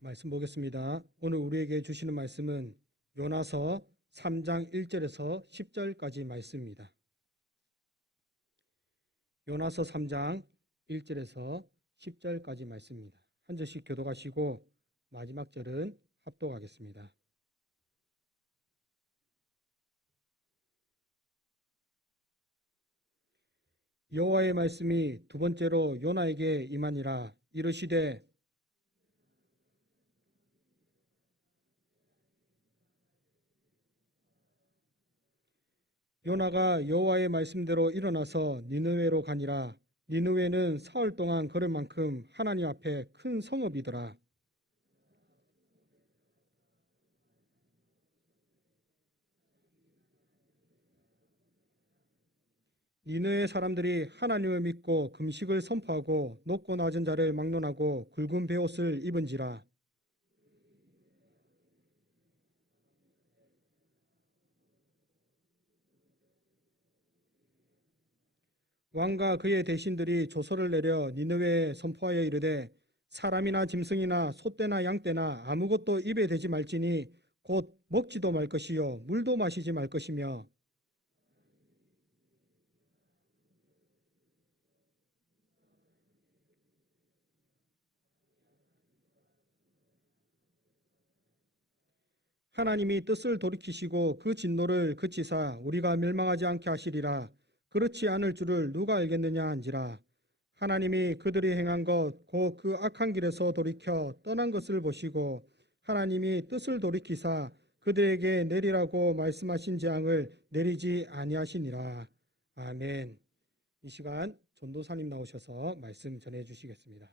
말씀 보겠습니다. 오늘 우리에게 주시는 말씀은 요나서 3장 1절에서 10절까지 말씀입니다. 요나서 3장 1절에서 10절까지 말씀입니다. 한 절씩 교독하시고 마지막 절은 합독하겠습니다. 여호와의 말씀이 두 번째로 요나에게 임하니라. 이르시되 요나가 여호와의 말씀대로 일어나서 니느웨로 가니라. 니느웨는 사흘 동안 걸을 만큼 하나님 앞에 큰 성읍이더라. 니느웨 사람들이 하나님을 믿고 금식을 선포하고 높고 낮은 자를 막론하고 굵은 베옷을 입은지라. 왕과 그의 대신들이 조서를 내려 니느웨에 선포하여 이르되 사람이나 짐승이나 소떼나 양떼나 아무것도 입에 대지 말지니 곧 먹지도 말 것이요 물도 마시지 말 것이며 하나님이 뜻을 돌이키시고 그 진노를 그치사 우리가 멸망하지 않게 하시리라. 그렇지 않을 줄을 누가 알겠느냐 한지라. 하나님이 그들이 행한 것 곧 그 악한 길에서 돌이켜 떠난 것을 보시고 하나님이 뜻을 돌이키사 그들에게 내리라고 말씀하신 재앙을 내리지 아니하시니라. 아멘. 이 시간 전도사님 나오셔서 말씀 전해 주시겠습니다.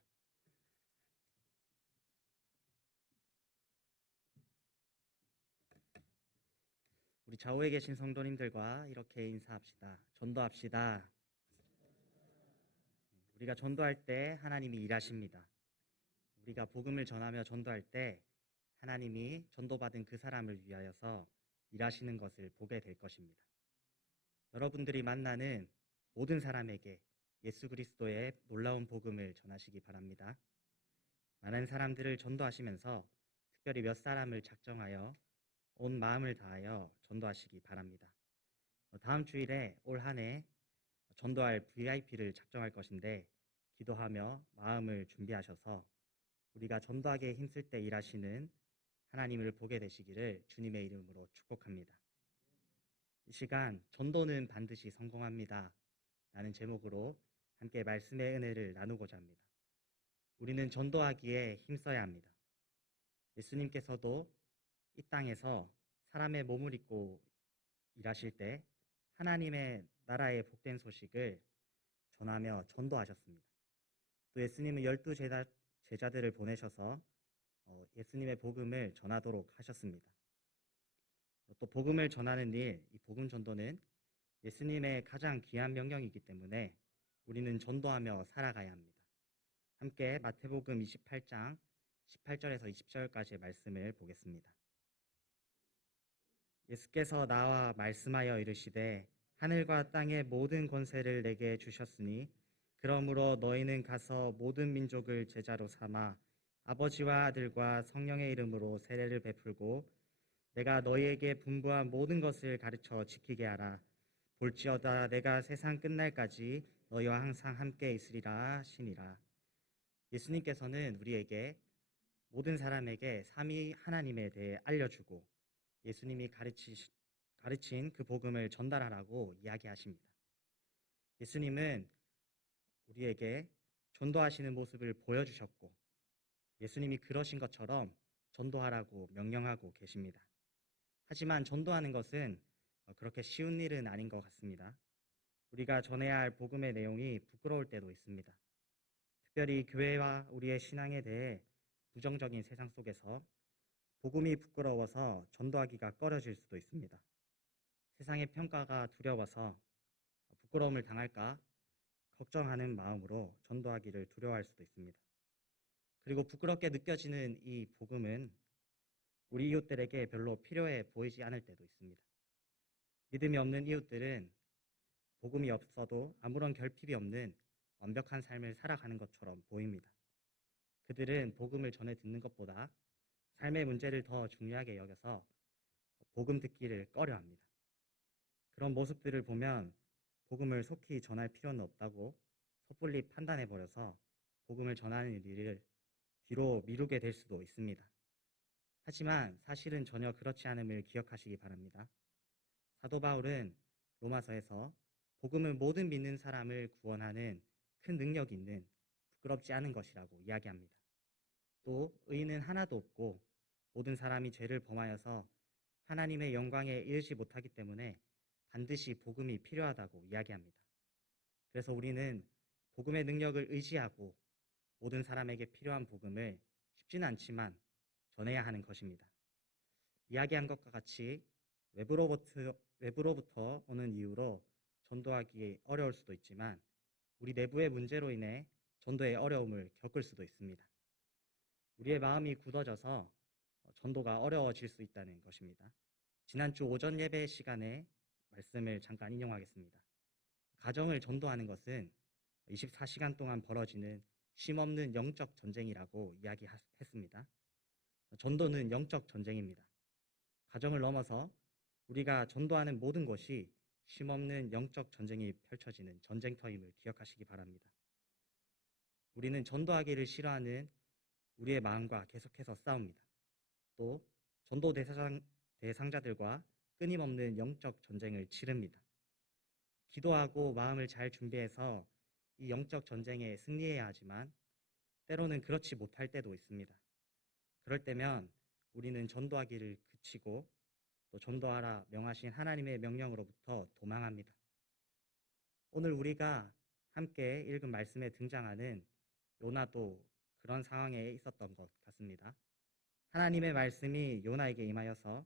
우리 좌우에 계신 성도님들과 이렇게 인사합시다. 전도합시다. 우리가 전도할 때 하나님이 일하십니다. 우리가 복음을 전하며 전도할 때 하나님이 전도받은 그 사람을 위하여서 일하시는 것을 보게 될 것입니다. 여러분들이 만나는 모든 사람에게 예수 그리스도의 놀라운 복음을 전하시기 바랍니다. 많은 사람들을 전도하시면서 특별히 몇 사람을 작정하여 온 마음을 다하여 전도하시기 바랍니다. 다음 주일에 올 한 해 전도할 VIP를 작정할 것인데 기도하며 마음을 준비하셔서 우리가 전도하기에 힘쓸 때 일하시는 하나님을 보게 되시기를 주님의 이름으로 축복합니다. 이 시간 전도는 반드시 성공합니다 라는 제목으로 함께 말씀의 은혜를 나누고자 합니다. 우리는 전도하기에 힘써야 합니다. 예수님께서도 이 땅에서 사람의 몸을 입고 일하실 때 하나님의 나라의 복된 소식을 전하며 전도하셨습니다. 또 예수님은 12 제자들을 보내셔서 예수님의 복음을 전하도록 하셨습니다. 또 복음을 전하는 일, 이 복음 전도는 예수님의 가장 귀한 명령이기 때문에 우리는 전도하며 살아가야 합니다. 함께 마태복음 28장 18절에서 20절까지의 말씀을 보겠습니다. 예수께서 나와 말씀하여 이르시되 하늘과 땅의 모든 권세를 내게 주셨으니 그러므로 너희는 가서 모든 민족을 제자로 삼아 아버지와 아들과 성령의 이름으로 세례를 베풀고 내가 너희에게 분부한 모든 것을 가르쳐 지키게 하라. 볼지어다 내가 세상 끝날까지 너희와 항상 함께 있으리라 하시니라. 예수님께서는 우리에게 모든 사람에게 삼위 하나님에 대해 알려주고 예수님이 가르친 그 복음을 전달하라고 이야기하십니다. 예수님은 우리에게 전도하시는 모습을 보여주셨고 예수님이 그러신 것처럼 전도하라고 명령하고 계십니다. 하지만 전도하는 것은 그렇게 쉬운 일은 아닌 것 같습니다. 우리가 전해야 할 복음의 내용이 부끄러울 때도 있습니다. 특별히 교회와 우리의 신앙에 대해 부정적인 세상 속에서 복음이 부끄러워서 전도하기가 꺼려질 수도 있습니다. 세상의 평가가 두려워서 부끄러움을 당할까 걱정하는 마음으로 전도하기를 두려워할 수도 있습니다. 그리고 부끄럽게 느껴지는 이 복음은 우리 이웃들에게 별로 필요해 보이지 않을 때도 있습니다. 믿음이 없는 이웃들은 복음이 없어도 아무런 결핍이 없는 완벽한 삶을 살아가는 것처럼 보입니다. 그들은 복음을 전해 듣는 것보다 삶의 문제를 더 중요하게 여겨서 복음 듣기를 꺼려합니다. 그런 모습들을 보면 복음을 속히 전할 필요는 없다고 섣불리 판단해버려서 복음을 전하는 일을 뒤로 미루게 될 수도 있습니다. 하지만 사실은 전혀 그렇지 않음을 기억하시기 바랍니다. 사도 바울은 로마서에서 복음은 모든 믿는 사람을 구원하는 큰 능력 있는 부끄럽지 않은 것이라고 이야기합니다. 또 의인은 하나도 없고 모든 사람이 죄를 범하여서 하나님의 영광에 이르지 못하기 때문에 반드시 복음이 필요하다고 이야기합니다. 그래서 우리는 복음의 능력을 의지하고 모든 사람에게 필요한 복음을 쉽지는 않지만 전해야 하는 것입니다. 이야기한 것과 같이 외부로부터 오는 이유로 전도하기 어려울 수도 있지만 우리 내부의 문제로 인해 전도의 어려움을 겪을 수도 있습니다. 우리의 마음이 굳어져서 전도가 어려워질 수 있다는 것입니다. 지난주 오전 예배 시간에 말씀을 잠깐 인용하겠습니다. 가정을 전도하는 것은 24시간 동안 벌어지는 쉼없는 영적 전쟁이라고 이야기했습니다. 전도는 영적 전쟁입니다. 가정을 넘어서 우리가 전도하는 모든 것이 쉼없는 영적 전쟁이 펼쳐지는 전쟁터임을 기억하시기 바랍니다. 우리는 전도하기를 싫어하는 우리의 마음과 계속해서 싸웁니다. 또 전도 대상자들과 끊임없는 영적 전쟁을 치릅니다. 기도하고 마음을 잘 준비해서 이 영적 전쟁에 승리해야 하지만 때로는 그렇지 못할 때도 있습니다. 그럴 때면 우리는 전도하기를 그치고 또 전도하라 명하신 하나님의 명령으로부터 도망합니다. 오늘 우리가 함께 읽은 말씀에 등장하는 요나도 그런 상황에 있었던 것 같습니다. 하나님의 말씀이 요나에게 임하여서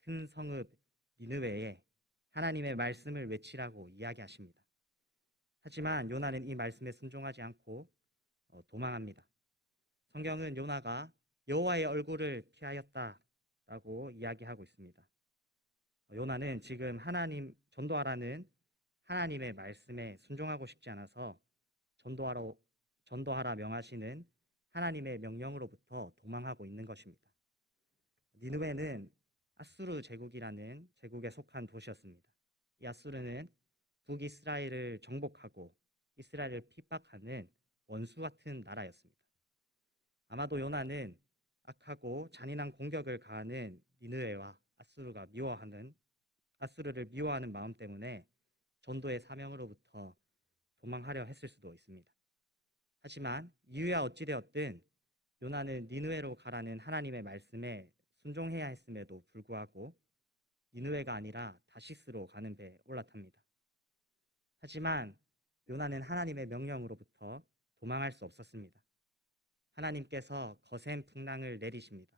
큰 성읍 니느웨에 하나님의 말씀을 외치라고 이야기하십니다. 하지만 요나는 이 말씀에 순종하지 않고 도망합니다. 성경은 요나가 여호와의 얼굴을 피하였다라고 이야기하고 있습니다. 요나는 지금 전도하라는 하나님의 말씀에 순종하고 싶지 않아서 전도하라 명하시는 하나님의 명령으로부터 도망하고 있는 것입니다. 니느웨는 아수르 제국이라는 제국에 속한 도시였습니다. 이 아수르는 북이스라엘을 정복하고 이스라엘을 핍박하는 원수 같은 나라였습니다. 아마도 요나는 악하고 잔인한 공격을 가하는 니느웨와 아수르를 미워하는 마음 때문에 전도의 사명으로부터 도망하려 했을 수도 있습니다. 하지만 이유야 어찌되었든 요나는 니느웨로 가라는 하나님의 말씀에 순종해야 했음에도 불구하고 니느웨가 아니라 다시스로 가는 배에 올라탑니다. 하지만 요나는 하나님의 명령으로부터 도망할 수 없었습니다. 하나님께서 거센 풍랑을 내리십니다.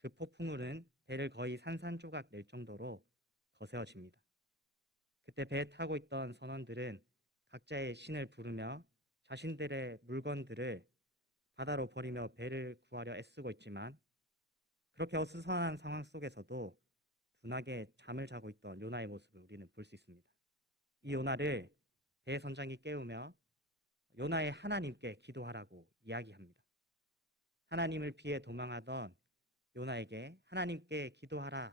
그 폭풍우는 배를 거의 산산조각 낼 정도로 거세어집니다. 그때 배에 타고 있던 선원들은 각자의 신을 부르며 자신들의 물건들을 바다로 버리며 배를 구하려 애쓰고 있지만 그렇게 어수선한 상황 속에서도 둔하게 잠을 자고 있던 요나의 모습을 우리는 볼 수 있습니다. 이 요나를 배 선장이 깨우며 요나의 하나님께 기도하라고 이야기합니다. 하나님을 피해 도망하던 요나에게 하나님께 기도하라는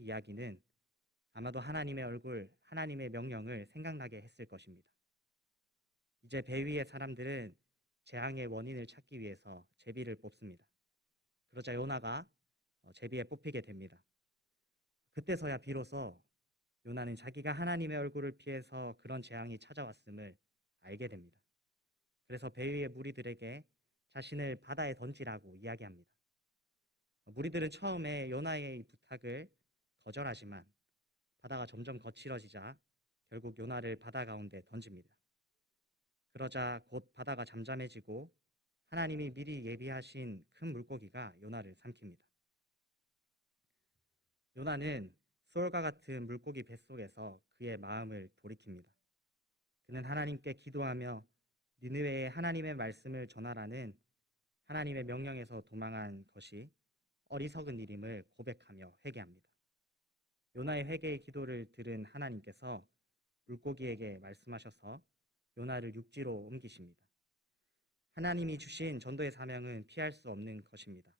이야기는 아마도 하나님의 얼굴, 하나님의 명령을 생각나게 했을 것입니다. 이제 배 위의 사람들은 재앙의 원인을 찾기 위해서 제비를 뽑습니다. 그러자 요나가 제비에 뽑히게 됩니다. 그때서야 비로소 요나는 자기가 하나님의 얼굴을 피해서 그런 재앙이 찾아왔음을 알게 됩니다. 그래서 배 위의 무리들에게 자신을 바다에 던지라고 이야기합니다. 무리들은 처음에 요나의 이 부탁을 거절하지만 바다가 점점 거칠어지자 결국 요나를 바다 가운데 던집니다. 그러자 곧 바다가 잠잠해지고 하나님이 미리 예비하신 큰 물고기가 요나를 삼킵니다. 요나는 수월과 같은 물고기 뱃속에서 그의 마음을 돌이킵니다. 그는 하나님께 기도하며 니느웨에 하나님의 말씀을 전하라는 하나님의 명령에서 도망한 것이 어리석은 일임을 고백하며 회개합니다. 요나의 회개의 기도를 들은 하나님께서 물고기에게 말씀하셔서 요나를 육지로 옮기십니다. 하나님이 주신 전도의 사명은 피할 수 없는 것입니다.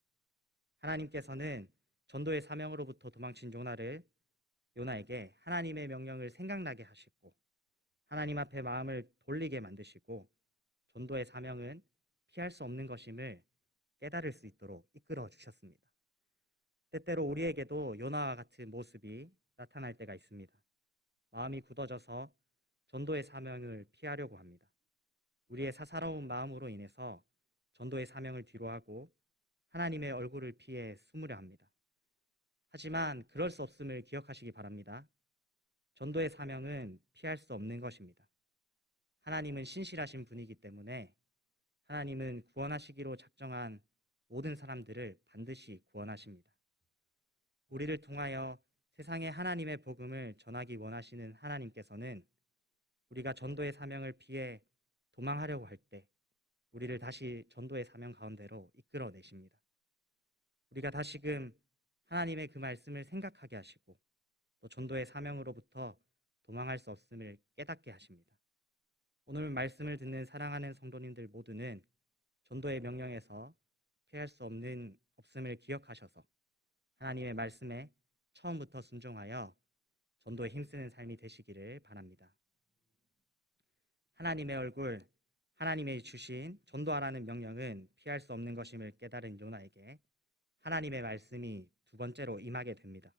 하나님께서는 전도의 사명으로부터 도망친 요나에게 하나님의 명령을 생각나게 하시고 하나님 앞에 마음을 돌리게 만드시고 전도의 사명은 피할 수 없는 것임을 깨달을 수 있도록 이끌어 주셨습니다. 때때로 우리에게도 요나와 같은 모습이 나타날 때가 있습니다. 마음이 굳어져서 전도의 사명을 피하려고 합니다. 우리의 사사로운 마음으로 인해서 전도의 사명을 뒤로하고 하나님의 얼굴을 피해 숨으려 합니다. 하지만 그럴 수 없음을 기억하시기 바랍니다. 전도의 사명은 피할 수 없는 것입니다. 하나님은 신실하신 분이기 때문에 하나님은 구원하시기로 작정한 모든 사람들을 반드시 구원하십니다. 우리를 통하여 세상에 하나님의 복음을 전하기 원하시는 하나님께서는 우리가 전도의 사명을 피해 도망하려고 할 때 우리를 다시 전도의 사명 가운데로 이끌어내십니다. 우리가 다시금 하나님의 그 말씀을 생각하게 하시고 또 전도의 사명으로부터 도망할 수 없음을 깨닫게 하십니다. 오늘 말씀을 듣는 사랑하는 성도님들 모두는 전도의 명령에서 피할 수 없음을 기억하셔서 하나님의 말씀에 처음부터 순종하여 전도에 힘쓰는 삶이 되시기를 바랍니다. 하나님의 얼굴, 하나님의 주신 전도하라는 명령은 피할 수 없는 것임을 깨달은 요나에게 하나님의 말씀이 두 번째로 임하게 됩니다.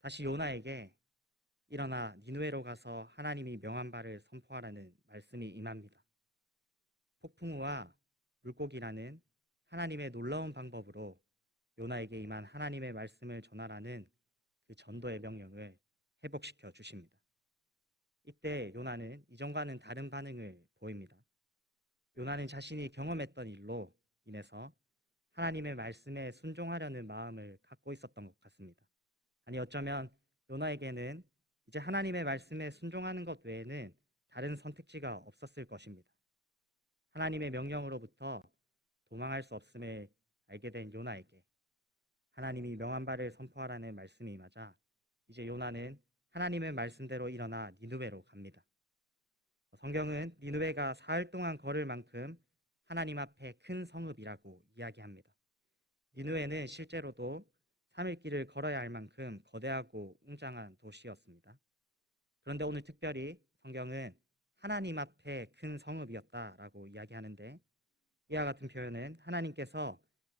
다시 요나에게 일어나 니느웨로 가서 하나님이 명한 바를 선포하라는 말씀이 임합니다. 폭풍우와 물고기라는 하나님의 놀라운 방법으로 요나에게 임한 하나님의 말씀을 전하라는 그 전도의 명령을 회복시켜 주십니다. 이때 요나는 이전과는 다른 반응을 보입니다. 요나는 자신이 경험했던 일로 인해서 하나님의 말씀에 순종하려는 마음을 갖고 있었던 것 같습니다. 아니 어쩌면 요나에게는 이제 하나님의 말씀에 순종하는 것 외에는 다른 선택지가 없었을 것입니다. 하나님의 명령으로부터 도망할 수 없음을 알게 된 요나에게 하나님이 명한 바를 선포하라는 말씀이 임하자 이제 요나는 하나님의 말씀대로 일어나 니느웨로 갑니다. 성경은 니느웨가 사흘 동안 걸을 만큼 하나님 앞에 큰 성읍이라고 이야기합니다. 니느웨는 실제로도 3일 길을 걸어야 할 만큼 거대하고 웅장한 도시였습니다. 그런데 오늘 특별히 성경은 하나님 앞에 큰 성읍이었다라고 이야기하는데 이와 같은 표현은 하나님께서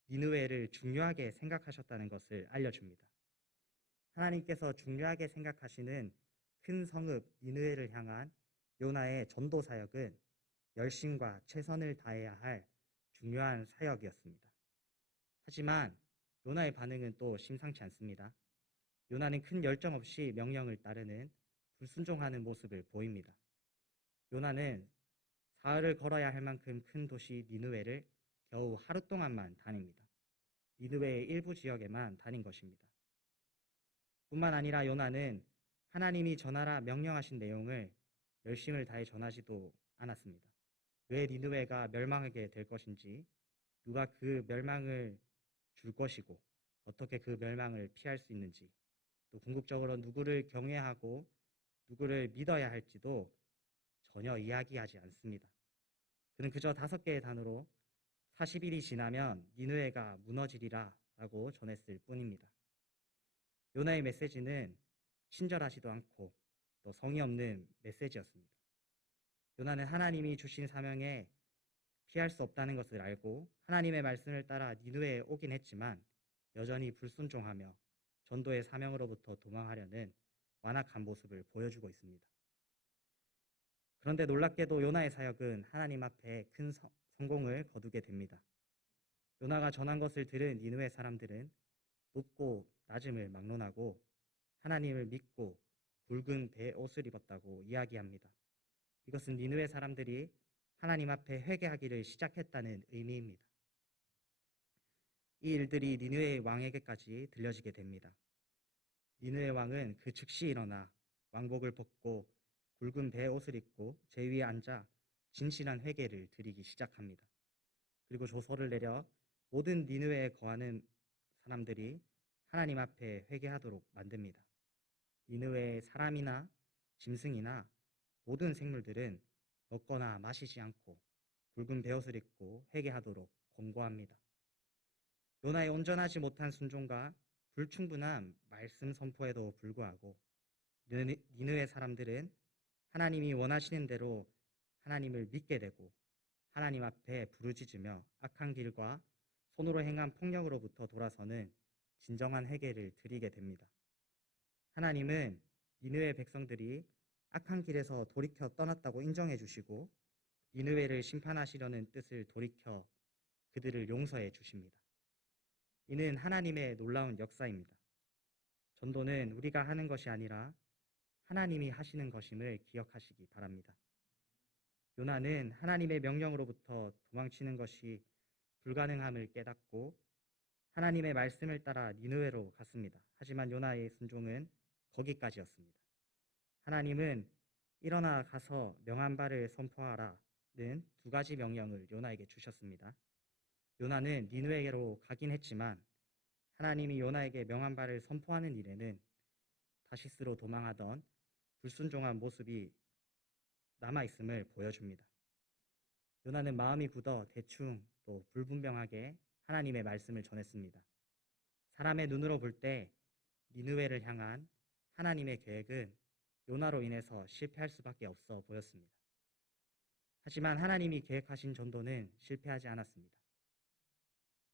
니느웨를 중요하게 생각하셨다는 것을 알려줍니다. 하나님께서 중요하게 생각하시는 큰 성읍 니느웨를 향한 요나의 전도 사역은 열심과 최선을 다해야 할 중요한 사역이었습니다. 하지만 요나의 반응은 또 심상치 않습니다. 요나는 큰 열정 없이 명령을 따르는 불순종하는 모습을 보입니다. 요나는 사흘을 걸어야 할 만큼 큰 도시 니느웨를 겨우 하루 동안만 다닙니다. 니느웨의 일부 지역에만 다닌 것입니다. 뿐만 아니라 요나는 하나님이 전하라 명령하신 내용을 열심을 다해 전하지도 않았습니다. 왜 니느웨가 멸망하게 될 것인지, 누가 그 멸망을 줄 것이고 어떻게 그 멸망을 피할 수 있는지, 또 궁극적으로 누구를 경외하고 누구를 믿어야 할지도 전혀 이야기하지 않습니다. 그는 그저 5개의 단어로 40일이 지나면 니느웨가 무너지리라 라고 전했을 뿐입니다. 요나의 메시지는 친절하지도 않고 또 성의 없는 메시지였습니다. 요나는 하나님이 주신 사명에 피할 수 없다는 것을 알고 하나님의 말씀을 따라 니느웨에 오긴 했지만 여전히 불순종하며 전도의 사명으로부터 도망하려는 완악한 모습을 보여주고 있습니다. 그런데 놀랍게도 요나의 사역은 하나님 앞에 큰 성공을 거두게 됩니다. 요나가 전한 것을 들은 니느웨 사람들은 높고 낮음을 막론하고 하나님을 믿고 붉은 배 옷을 입었다고 이야기합니다. 이것은 니느웨 사람들이 하나님 앞에 회개하기를 시작했다는 의미입니다. 이 일들이 니느웨의 왕에게까지 들려지게 됩니다. 니느웨 왕은 그 즉시 일어나 왕복을 벗고 굵은 배 옷을 입고 제 위에 앉아 진실한 회개를 드리기 시작합니다. 그리고 조서를 내려 모든 니느웨에 거하는 사람들이 하나님 앞에 회개하도록 만듭니다. 니느웨의 사람이나 짐승이나 모든 생물들은 먹거나 마시지 않고 붉은 베옷을 입고 회개하도록 권고합니다. 요나의 온전하지 못한 순종과 불충분한 말씀 선포에도 불구하고 니느웨 사람들은 하나님이 원하시는 대로 하나님을 믿게 되고 하나님 앞에 부르짖으며 악한 길과 손으로 행한 폭력으로부터 돌아서는 진정한 회개를 드리게 됩니다. 하나님은 니느웨 백성들이 악한 길에서 돌이켜 떠났다고 인정해 주시고 니느웨를 심판하시려는 뜻을 돌이켜 그들을 용서해 주십니다. 이는 하나님의 놀라운 역사입니다. 전도는 우리가 하는 것이 아니라 하나님이 하시는 것임을 기억하시기 바랍니다. 요나는 하나님의 명령으로부터 도망치는 것이 불가능함을 깨닫고 하나님의 말씀을 따라 니느웨로 갔습니다. 하지만 요나의 순종은 거기까지였습니다. 하나님은 일어나 가서 명한 바를 선포하라는 두 가지 명령을 요나에게 주셨습니다. 요나는 니느웨로 가긴 했지만 하나님이 요나에게 명한 바를 선포하는 일에는 다시스로 도망하던 불순종한 모습이 남아있음을 보여줍니다. 요나는 마음이 굳어 대충 또 불분명하게 하나님의 말씀을 전했습니다. 사람의 눈으로 볼 때 니느웨를 향한 하나님의 계획은 요나로 인해서 실패할 수밖에 없어 보였습니다. 하지만 하나님이 계획하신 전도는 실패하지 않았습니다.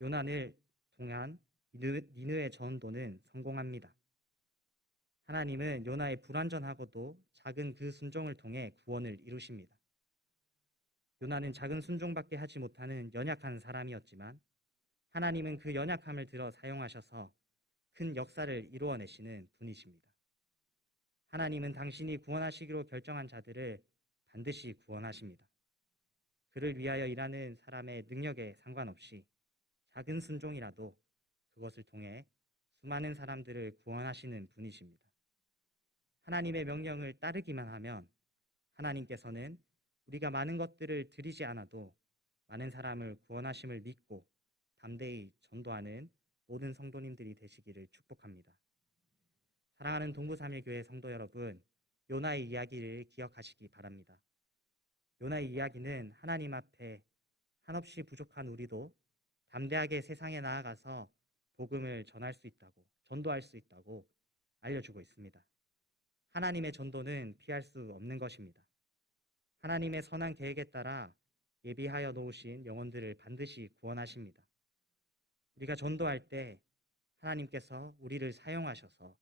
요나를 통한 니느웨 전도는 성공합니다. 하나님은 요나의 불완전하고도 작은 그 순종을 통해 구원을 이루십니다. 요나는 작은 순종밖에 하지 못하는 연약한 사람이었지만 하나님은 그 연약함을 들어 사용하셔서 큰 역사를 이루어내시는 분이십니다. 하나님은 당신이 구원하시기로 결정한 자들을 반드시 구원하십니다. 그를 위하여 일하는 사람의 능력에 상관없이 작은 순종이라도 그것을 통해 수많은 사람들을 구원하시는 분이십니다. 하나님의 명령을 따르기만 하면 하나님께서는 우리가 많은 것들을 드리지 않아도 많은 사람을 구원하심을 믿고 담대히 전도하는 모든 성도님들이 되시기를 축복합니다. 사랑하는 동부삼일교회 성도 여러분, 요나의 이야기를 기억하시기 바랍니다. 요나의 이야기는 하나님 앞에 한없이 부족한 우리도 담대하게 세상에 나아가서 복음을 전할 수 있다고, 전도할 수 있다고 알려주고 있습니다. 하나님의 전도는 피할 수 없는 것입니다. 하나님의 선한 계획에 따라 예비하여 놓으신 영혼들을 반드시 구원하십니다. 우리가 전도할 때 하나님께서 우리를 사용하셔서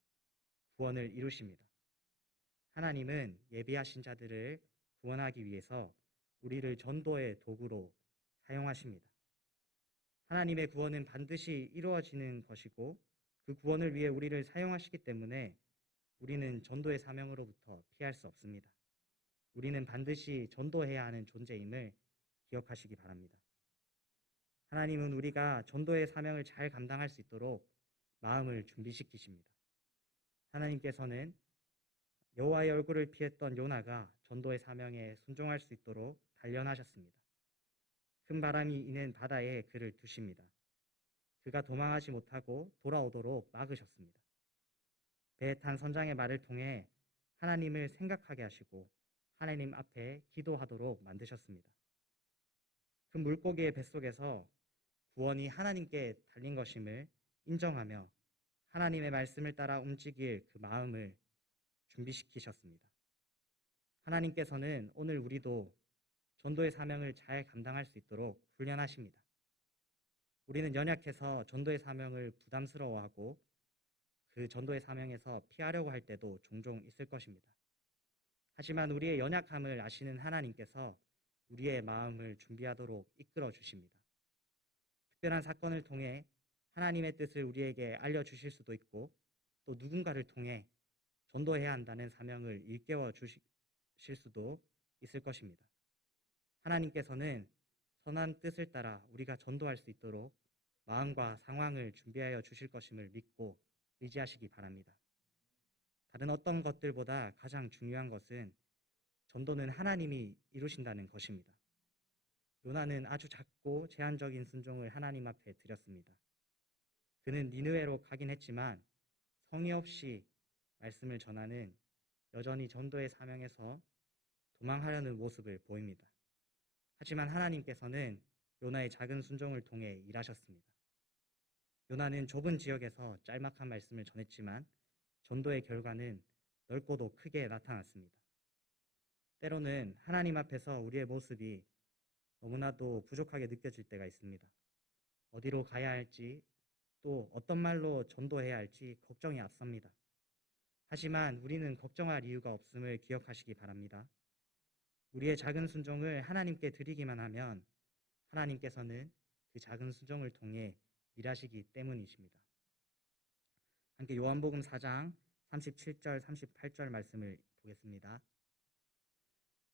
구원을 이루십니다. 하나님은 예비하신 자들을 구원하기 위해서 우리를 전도의 도구로 사용하십니다. 하나님의 구원은 반드시 이루어지는 것이고 그 구원을 위해 우리를 사용하시기 때문에 우리는 전도의 사명으로부터 피할 수 없습니다. 우리는 반드시 전도해야 하는 존재임을 기억하시기 바랍니다. 하나님은 우리가 전도의 사명을 잘 감당할 수 있도록 마음을 준비시키십니다. 하나님께서는 여호와의 얼굴을 피했던 요나가 전도의 사명에 순종할 수 있도록 단련하셨습니다. 큰 바람이 이는 바다에 그를 두십니다. 그가 도망하지 못하고 돌아오도록 막으셨습니다. 배에 탄 선장의 말을 통해 하나님을 생각하게 하시고 하나님 앞에 기도하도록 만드셨습니다. 큰 물고기의 뱃속에서 구원이 하나님께 달린 것임을 인정하며 하나님의 말씀을 따라 움직일 그 마음을 준비시키셨습니다. 하나님께서는 오늘 우리도 전도의 사명을 잘 감당할 수 있도록 훈련하십니다. 우리는 연약해서 전도의 사명을 부담스러워하고 그 전도의 사명에서 피하려고 할 때도 종종 있을 것입니다. 하지만 우리의 연약함을 아시는 하나님께서 우리의 마음을 준비하도록 이끌어 주십니다. 특별한 사건을 통해 하나님의 뜻을 우리에게 알려주실 수도 있고 또 누군가를 통해 전도해야 한다는 사명을 일깨워 주실 수도 있을 것입니다. 하나님께서는 선한 뜻을 따라 우리가 전도할 수 있도록 마음과 상황을 준비하여 주실 것임을 믿고 의지하시기 바랍니다. 다른 어떤 것들보다 가장 중요한 것은 전도는 하나님이 이루신다는 것입니다. 요나는 아주 작고 제한적인 순종을 하나님 앞에 드렸습니다. 그는 니느웨로 가긴 했지만 성의 없이 말씀을 전하는 여전히 전도의 사명에서 도망하려는 모습을 보입니다. 하지만 하나님께서는 요나의 작은 순종을 통해 일하셨습니다. 요나는 좁은 지역에서 짤막한 말씀을 전했지만 전도의 결과는 넓고도 크게 나타났습니다. 때로는 하나님 앞에서 우리의 모습이 너무나도 부족하게 느껴질 때가 있습니다. 어디로 가야 할지, 또 어떤 말로 전도해야 할지 걱정이 앞섭니다. 하지만 우리는 걱정할 이유가 없음을 기억하시기 바랍니다. 우리의 작은 순종을 하나님께 드리기만 하면 하나님께서는 그 작은 순종을 통해 일하시기 때문이십니다. 함께 요한복음 4장 37절 38절 말씀을 보겠습니다.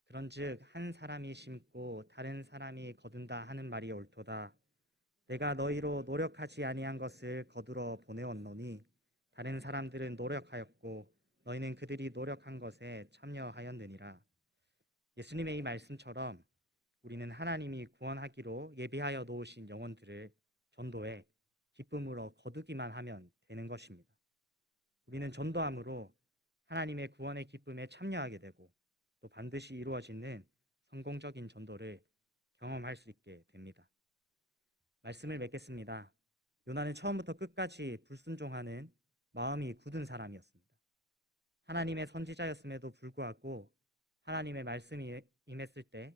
그런즉 한 사람이 심고 다른 사람이 거둔다 하는 말이 옳도다. 내가 너희로 노력하지 아니한 것을 거두러 보내었노니 다른 사람들은 노력하였고 너희는 그들이 노력한 것에 참여하였느니라. 예수님의 이 말씀처럼 우리는 하나님이 구원하기로 예비하여 놓으신 영혼들을 전도해 기쁨으로 거두기만 하면 되는 것입니다. 우리는 전도함으로 하나님의 구원의 기쁨에 참여하게 되고 또 반드시 이루어지는 성공적인 전도를 경험할 수 있게 됩니다. 말씀을 맺겠습니다. 요나는 처음부터 끝까지 불순종하는 마음이 굳은 사람이었습니다. 하나님의 선지자였음에도 불구하고 하나님의 말씀이 임했을 때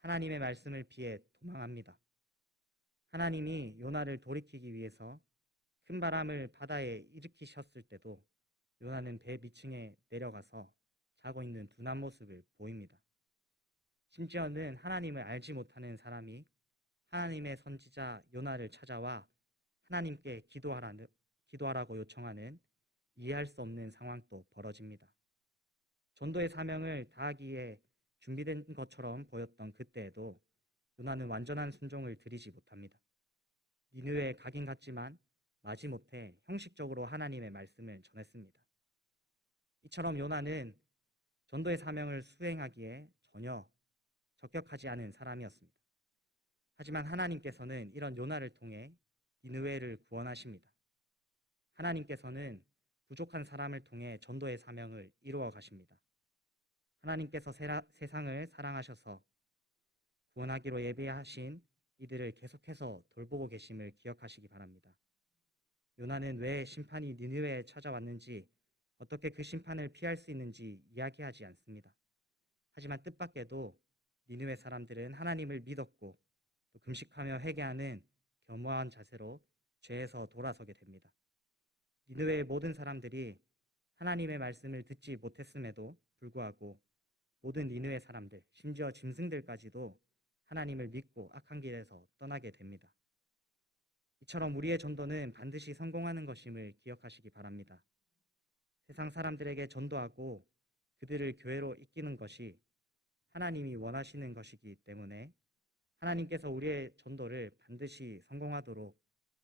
하나님의 말씀을 피해 도망합니다. 하나님이 요나를 돌이키기 위해서 큰 바람을 바다에 일으키셨을 때도 요나는 배 밑층에 내려가서 자고 있는 둔한 모습을 보입니다. 심지어는 하나님을 알지 못하는 사람이 하나님의 선지자 요나를 찾아와 하나님께 기도하라고 요청하는 이해할 수 없는 상황도 벌어집니다. 전도의 사명을 다하기에 준비된 것처럼 보였던 그때에도 요나는 완전한 순종을 드리지 못합니다. 니느웨에 가긴 갔지만 마지못해 형식적으로 하나님의 말씀을 전했습니다. 이처럼 요나는 전도의 사명을 수행하기에 전혀 적격하지 않은 사람이었습니다. 하지만 하나님께서는 이런 요나를 통해 니느웨를 구원하십니다. 하나님께서는 부족한 사람을 통해 전도의 사명을 이루어 가십니다. 하나님께서 세상을 사랑하셔서 구원하기로 예비하신 이들을 계속해서 돌보고 계심을 기억하시기 바랍니다. 요나는 왜 심판이 니느웨에 찾아왔는지, 어떻게 그 심판을 피할 수 있는지 이야기하지 않습니다. 하지만 뜻밖에도 니느웨 사람들은 하나님을 믿었고 또 금식하며 회개하는 겸허한 자세로 죄에서 돌아서게 됩니다. 니느웨의 모든 사람들이 하나님의 말씀을 듣지 못했음에도 불구하고 모든 니느웨 사람들, 심지어 짐승들까지도 하나님을 믿고 악한 길에서 떠나게 됩니다. 이처럼 우리의 전도는 반드시 성공하는 것임을 기억하시기 바랍니다. 세상 사람들에게 전도하고 그들을 교회로 이끄는 것이 하나님이 원하시는 것이기 때문에 하나님께서 우리의 전도를 반드시 성공하도록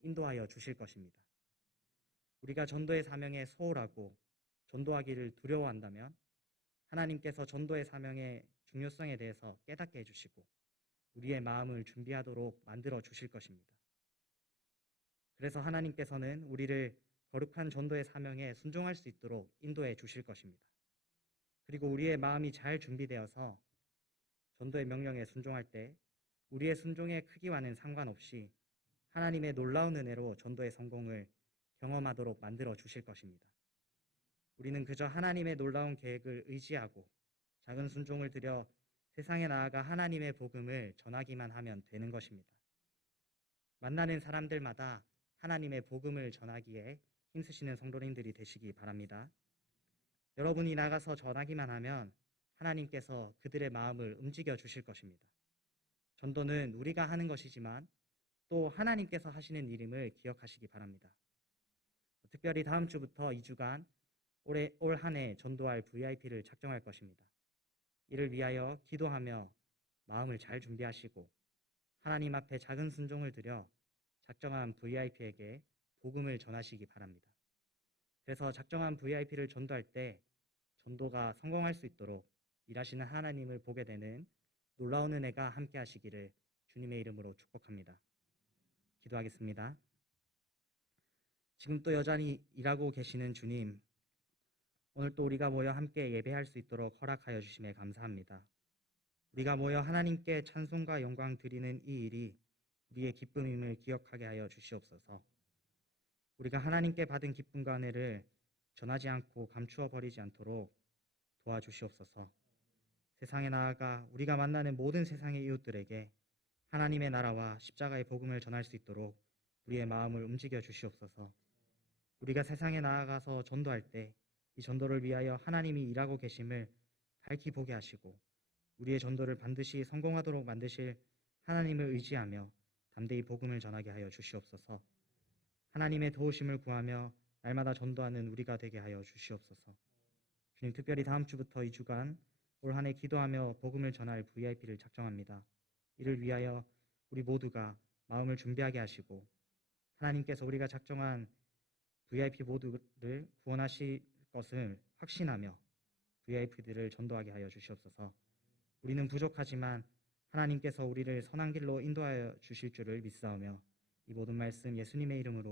인도하여 주실 것입니다. 우리가 전도의 사명에 소홀하고 전도하기를 두려워한다면 하나님께서 전도의 사명의 중요성에 대해서 깨닫게 해주시고 우리의 마음을 준비하도록 만들어 주실 것입니다. 그래서 하나님께서는 우리를 거룩한 전도의 사명에 순종할 수 있도록 인도해 주실 것입니다. 그리고 우리의 마음이 잘 준비되어서 전도의 명령에 순종할 때 우리의 순종의 크기와는 상관없이 하나님의 놀라운 은혜로 전도의 성공을 경험하도록 만들어 주실 것입니다. 우리는 그저 하나님의 놀라운 계획을 의지하고 작은 순종을 들여 세상에 나아가 하나님의 복음을 전하기만 하면 되는 것입니다. 만나는 사람들마다 하나님의 복음을 전하기에 힘쓰시는 성도님들이 되시기 바랍니다. 여러분이 나가서 전하기만 하면 하나님께서 그들의 마음을 움직여 주실 것입니다. 전도는 우리가 하는 것이지만 또 하나님께서 하시는 일임을 기억하시기 바랍니다. 특별히 다음 주부터 2주간 올 한 해 전도할 VIP를 작정할 것입니다. 이를 위하여 기도하며 마음을 잘 준비하시고 하나님 앞에 작은 순종을 드려 작정한 VIP에게 복음을 전하시기 바랍니다. 그래서 작정한 VIP를 전도할 때 전도가 성공할 수 있도록 일하시는 하나님을 보게 되는 놀라운 은혜가 함께 하시기를 주님의 이름으로 축복합니다. 기도하겠습니다. 지금 또 여전히 일하고 계시는 주님, 오늘 또 우리가 모여 함께 예배할 수 있도록 허락하여 주심에 감사합니다. 우리가 모여 하나님께 찬송과 영광 드리는 이 일이 우리의 기쁨임을 기억하게 하여 주시옵소서. 우리가 하나님께 받은 기쁨과 은혜를 전하지 않고 감추어 버리지 않도록 도와주시옵소서. 세상에 나아가 우리가 만나는 모든 세상의 이웃들에게 하나님의 나라와 십자가의 복음을 전할 수 있도록 우리의 마음을 움직여 주시옵소서. 우리가 세상에 나아가서 전도할 때 이 전도를 위하여 하나님이 일하고 계심을 밝히 보게 하시고 우리의 전도를 반드시 성공하도록 만드실 하나님을 의지하며 담대히 복음을 전하게 하여 주시옵소서. 하나님의 도우심을 구하며 날마다 전도하는 우리가 되게 하여 주시옵소서. 주님, 특별히 다음 주부터 2주간 올 한 해 기도하며 복음을 전할 VIP를 작정합니다. 이를 위하여 우리 모두가 마음을 준비하게 하시고 하나님께서 우리가 작정한 VIP 모두를 구원하실 것을 확신하며 VIP들을 전도하게 하여 주시옵소서. 우리는 부족하지만 하나님께서 우리를 선한 길로 인도하여 주실 줄을 믿사오며 이 모든 말씀 예수님의 이름으로